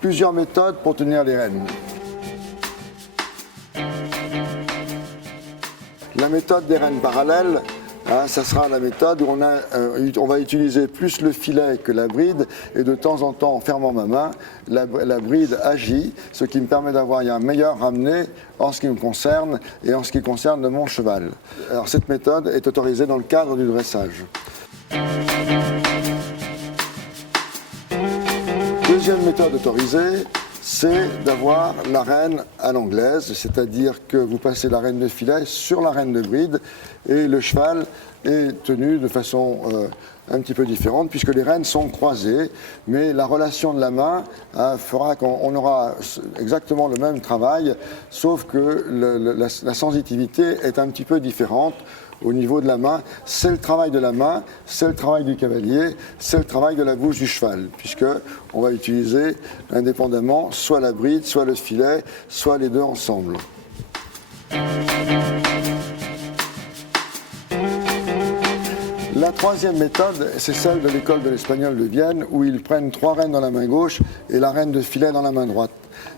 Plusieurs méthodes pour tenir les rênes. La méthode des rênes parallèles, ça sera la méthode où on va utiliser plus le filet que la bride, et de temps en temps, en fermant ma main, la bride agit, ce qui me permet d'avoir un meilleur ramené en ce qui me concerne et en ce qui concerne mon cheval. Alors cette méthode est autorisée dans le cadre du dressage. Deuxième méthode autorisée, c'est d'avoir la rêne à l'anglaise, c'est-à-dire que vous passez la rêne de filet sur la rêne de bride et le cheval est tenu de façon un petit peu différente puisque les rênes sont croisées, mais la relation de la main fera qu'on aura exactement le même travail, sauf que la sensitivité est un petit peu différente. Au niveau de la main, c'est le travail de la main, c'est le travail du cavalier, c'est le travail de la bouche du cheval, puisqu'on va utiliser indépendamment soit la bride, soit le filet, soit les deux ensemble. La troisième méthode, c'est celle de l'école de l'espagnol de Vienne, où ils prennent 3 rênes dans la main gauche et la rêne de filet dans la main droite.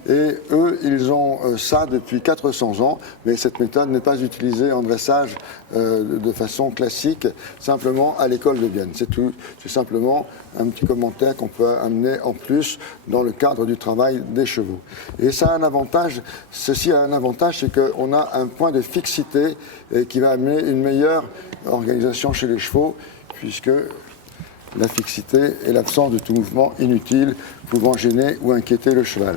Et eux, ils ont ça depuis 400 ans, mais cette méthode n'est pas utilisée en dressage de façon classique, simplement à l'école de Vienne. C'est tout, c'est simplement un petit commentaire qu'on peut amener en plus dans le cadre du travail des chevaux. Et ça a un avantage, ceci a un avantage, c'est qu'on a un point de fixité qui va amener une meilleure organisation chez les chevaux, puisque la fixité est l'absence de tout mouvement inutile pouvant gêner ou inquiéter le cheval.